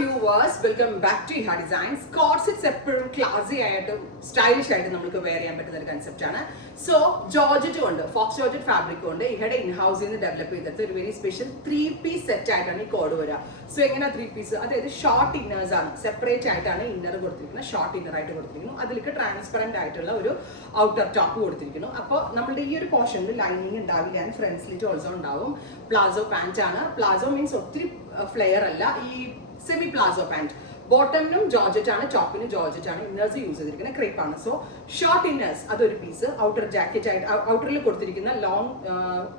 viewers, welcome back to Iha Designs. Corsets എപ്പോഴും ക്ലാസി ആയിട്ട് stylish ആയിട്ട് നമുക്ക് വെയർ ചെയ്യാൻ പറ്റുന്ന ഒരു കൺസെപ്റ്റ് ആണ്. സോ ജോർജറ്റ് ഉണ്ട്, ഫോക്സ് ജോർജറ്റ് ഫാബ്രിക് ഉണ്ട്. ഇഹയുടെ ഇൻഹൗസിൽ നിന്ന് ഡെവലപ്പ് ചെയ്തിട്ട് ഒരു വെരി സ്പെഷ്യൽ 3-piece സെറ്റ് ആയിട്ടാണ് ഈ കോഡ് വരിക. സോ എങ്ങനെ 3-piece, അതായത് ഷോർട്ട് ഇന്നേഴ്സ് ആണ്, സെപ്പറേറ്റ് ആയിട്ടാണ് ഇന്നർ കൊടുത്തിരിക്കുന്നത്, ഷോർട്ട് ഇന്നർ ആയിട്ട് കൊടുത്തിരിക്കുന്നു. അതിലേക്ക് ട്രാൻസ്പെറന്റ് ആയിട്ടുള്ള ഒരു ഔട്ടർ ടോപ്പ് കൊടുത്തിരിക്കുന്നു. അപ്പോൾ നമ്മുടെ ഈ ഒരു പോർഷനിൽ ലൈനിങ് ഉണ്ടാവില്ല, ആൻഡ് ഫ്രണ്ട് സ്ലിറ്റ് ഓൾസോ ഉണ്ടാവും. പ്ലാസോ പാന്റ് ആണ്. പ്ലാസോ മീൻസ് ഒത്തിരി ഫ്ലെയർ അല്ല, ഈ സെമി പ്ലാസോ പാന്റ്. ബോട്ടമിനും ജോർജറ്റ് ആണ്, ടോപ്പിനും ജോർജറ്റ് ആണ്. ഇന്നേഴ്സ് യൂസ് ചെയ്തിരിക്കുന്നത് ക്രേപ്പ് ആണ്. സോ ഷോർട്ട് ഇന്നേഴ്സ് അതൊരു പീസ്. ഔട്ടർ ജാക്കറ്റ് ആയിട്ട് ഔട്ടറിൽ കൊടുത്തിരിക്കുന്ന long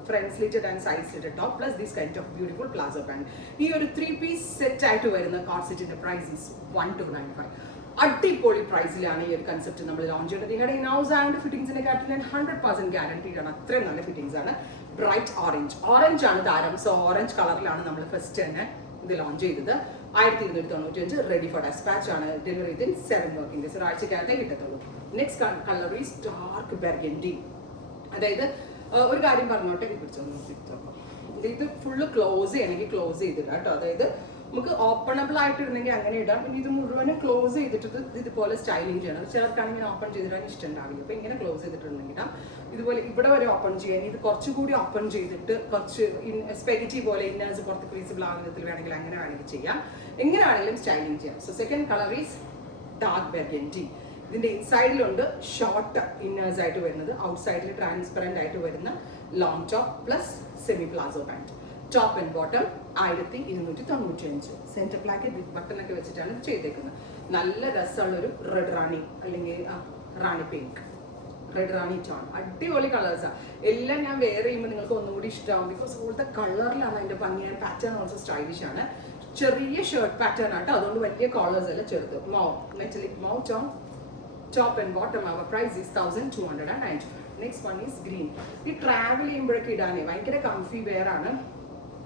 front slitted and side slitted top plus this kind of beautiful palazzo pant. ഈ ഒരു 3-piece സെറ്റ് ആയിട്ട് വരുന്ന കോർസെറ്റിന്റെ പ്രൈസ് ഈസ് 1295. അടിപൊളി പ്രൈസിലാണ് ഈ ഒരു കൺസെപ്റ്റ് നമ്മൾ ലോഞ്ച് ചെയ്യുന്നത്. നിങ്ങളുടെ ഇനൗസ് ആൻഡ് ഫിറ്റിംഗ്സിനെ കാട്ടിൽ 100% ഗ്യാരണ്ടീഡ് ആണ്. അത്രയും നല്ല ഫിറ്റിംഗ്സ് ആണ്. ബ്രൈറ്റ് ഓറഞ്ച് ആണ് താരം. സോ ഓറഞ്ച് കളറിലാണ് നമ്മൾ ഫസ്റ്റ് തന്നെ ഇത് ലോഞ്ച് ചെയ്തത്. 1295 റെഡി ഫോർ ഡെസ്പാച്ച് ആണ്. ഡെലിവറി വിത്തിൻ 7 വർക്കിംഗ് ഡേയ്സ്, ഒരാഴ്ചക്കകത്തേ കിട്ടത്തുള്ളൂ. Next colour is dark burgundy. അതായത് ഒരു കാര്യം പറഞ്ഞോട്ടെ, ഇത് ഫുള്ള് ക്ലോസ് ചെയ്യണമെങ്കിൽ ക്ലോസ് ചെയ്തിടാം കേട്ടോ. അതായത് നമുക്ക് ഓപ്പണബിൾ ആയിട്ട് ഇടണമെങ്കിൽ അങ്ങനെ ഇടാം. പിന്നെ ഇത് മുഴുവനും ക്ലോസ് ചെയ്തിട്ട് ഇതുപോലെ സ്റ്റൈലിംഗ് ചെയ്യണം. ചിലർക്കാണെങ്കിൽ ഓപ്പൺ ചെയ്തിടാൻ ഇഷ്ടം ഉണ്ടാവില്ല. അപ്പോൾ ഇങ്ങനെ ക്ലോസ് ചെയ്തിട്ടുണ്ടെങ്കിൽ ഇടാം. ഇതുപോലെ ഇവിടെ വരെ ഓപ്പൺ ചെയ്യാൻ, ഇത് കുറച്ചുകൂടി ഓപ്പൺ ചെയ്തിട്ട് കുറച്ച് സ്പെഗറ്റി പോലെ ഇന്നേഴ്സ് പുറത്ത് വിസിബിൾ ആവുന്ന വിധത്തിൽ വേണമെങ്കിൽ അങ്ങനെ വേണമെങ്കിൽ ചെയ്യാം. എങ്ങനെയാണെങ്കിലും സ്റ്റൈലിംഗ് ചെയ്യാം. So second colour is dark burgundy. ഇതിന്റെ ഇൻസൈഡിലുണ്ട് ഷോർട്ട് ഇന്നേഴ്സ് ആയിട്ട് വരുന്നത്, ഔട്ട്സൈഡിൽ ട്രാൻസ്പെറന്റ് ആയിട്ട് വരുന്ന long top plus semi palazzo pant. Top and bottom 1295. Centre black ബട്ടണൊക്കെ വെച്ചിട്ടാണ് ചെയ്തേക്കുന്നത്. നല്ല രസമുള്ളൊരു റെഡ് റാണി അല്ലെങ്കിൽ rani pink, red rani tone. അടിപൊളി കളേഴ്സാണ്. എല്ലാം ഞാൻ വെയർ ചെയ്യുമ്പോൾ നിങ്ങൾക്ക് ഒന്നുകൂടി ഇഷ്ടമാവും. ബിക്കോസ് ഓൾത്തെ കളറിലാണ് അതിന്റെ ഭംഗി. പാറ്റേൺ ഓൾസോ സ്റ്റൈലിഷ് ആണ്. ചെറിയ ഷർട്ട് പാറ്റേൺ ആട്ടോ, അതുകൊണ്ട് വലിയ കോളേഴ്സ് അല്ല, ചെറുത്. Metallic tone. Top and bottom our price is 1290. Next one is green. ഈ ട്രാവൽ ചെയ്യുമ്പോഴൊക്കെ ഇടാനേ ഭയങ്കര കംഫി വെയർ ആണ്.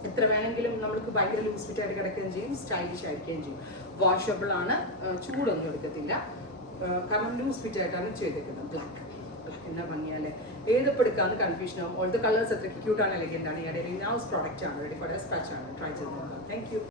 എത്ര വേണമെങ്കിലും നമ്മൾക്ക് ഭയങ്കര ലൂസ് ഫിറ്റ് ആയിട്ട് കിടക്കുകയും ചെയ്യും, സ്റ്റൈലിഷ് ആയിരിക്കുകയും ചെയ്യും. വാഷബിൾ ആണ്, ചൂടൊന്നും എടുക്കത്തില്ല. കാരണം ലൂസ് ഫിറ്റ് ആയിട്ടാണ് ചെയ്തേക്കുന്നത്. ബ്ലാക്ക് എന്നാ ഭംഗിയല്ലേ, ഏതിപ്പോൾ എടുക്കാന്ന് കൺഫ്യൂഷൻ ആവും. ഓൾ ദ കളേഴ്സ് അത്രയ്ക്ക് ക്യൂട്ടാണ്, എലഗന്റ് ആണ്. ഈ ഇടയിൽ നൗസ് പ്രോഡക്റ്റ് ആണ്, റെഡി ഫോർ ഡെസ്പാച്ച് ആണ്. ട്രൈ ചെയ്ത് നോക്കാം. Thank you.